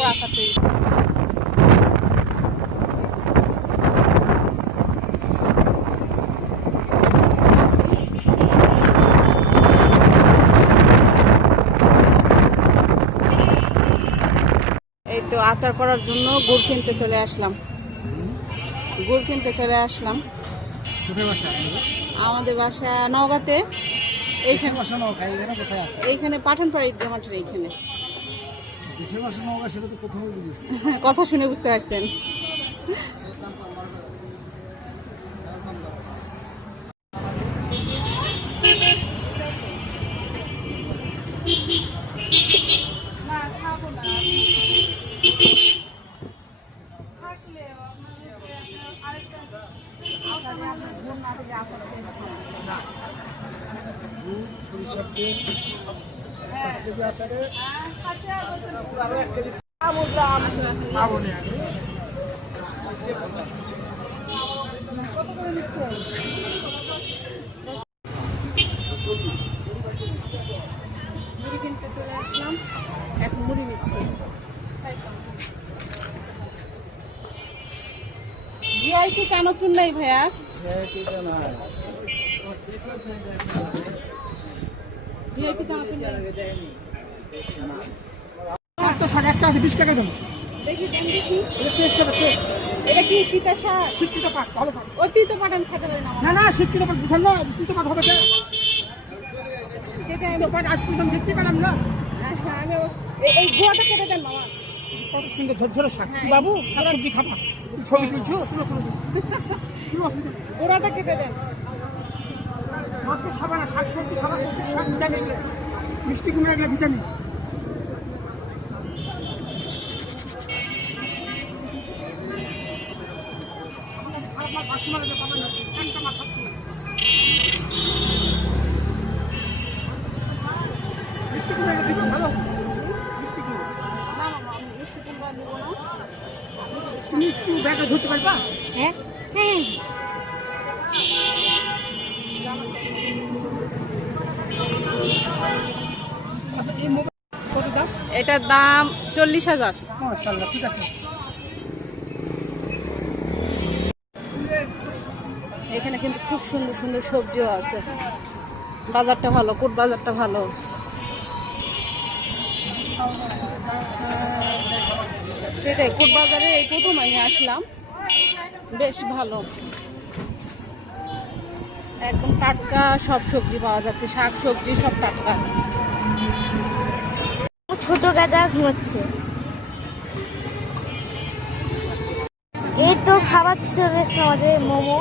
তারপর আচার তৈরি। এই তো আচার করার জন্য গুড় কিনতে চলে আসলাম। আমাদের বাসা নওগাঁতে। এইখানে পাঠানপাড়া ঈদগাহ মাঠের এইখানে। কথা শুনে বুঝতে পারছেন। মুড়ি কিনতে চলে আসলাম, এখন মুড়ি নিচ্ছি। ভিআইপি চানাচুর নাই ভাইয়া? ভিআইপি চানাচুর নাই। একটা আছে 20 টাকা দাম। দেখি দেন দেখি। এটা কি তিতা শাক? শিক্ষিত পাট, ভালো পাট। ওই তিতো পাট আমি খেতে পারি না। না শিক্ষিত পাট বুঝাল না, শিক্ষিত পাট হবে সেটা আমি পাট আজ পর্যন্ত দেখতে পেলাম না। আমি এই গোয়াটা কেটে দেন মামা। কত সুন্দর ঝরঝরে শাক। বাবু শাকসবজি খাবা, ছবি তুলছো? গোড়াটা কেটে দেন। মাত্র খাবা না, শাকসবজি খাবা, শাক ভিটামিন, মিষ্টি কুমড়া এগুলো ভিটামিন। তুমি একটু ব্যাগটা ধরতে পারবা? হ্যাঁ কত দাম? এটার দাম 40,000। মাশাআল্লাহ, ঠিক আছে। এখানে কিন্তু খুব সুন্দর সুন্দর সবজিও আছে। বাজারটা ভালো, কোট বাজারটা ভালো। সেটাই, কোট বাজারে এই প্রথম আমি আসলাম, বেশ ভালো, একদম টাটকা সব সবজি পাওয়া যাচ্ছে, শাক সবজি সব টাটকা। ছোট গাদা ঘুমাচ্ছে। এই তো খাবার চলে এসছে আমাদের মোমো।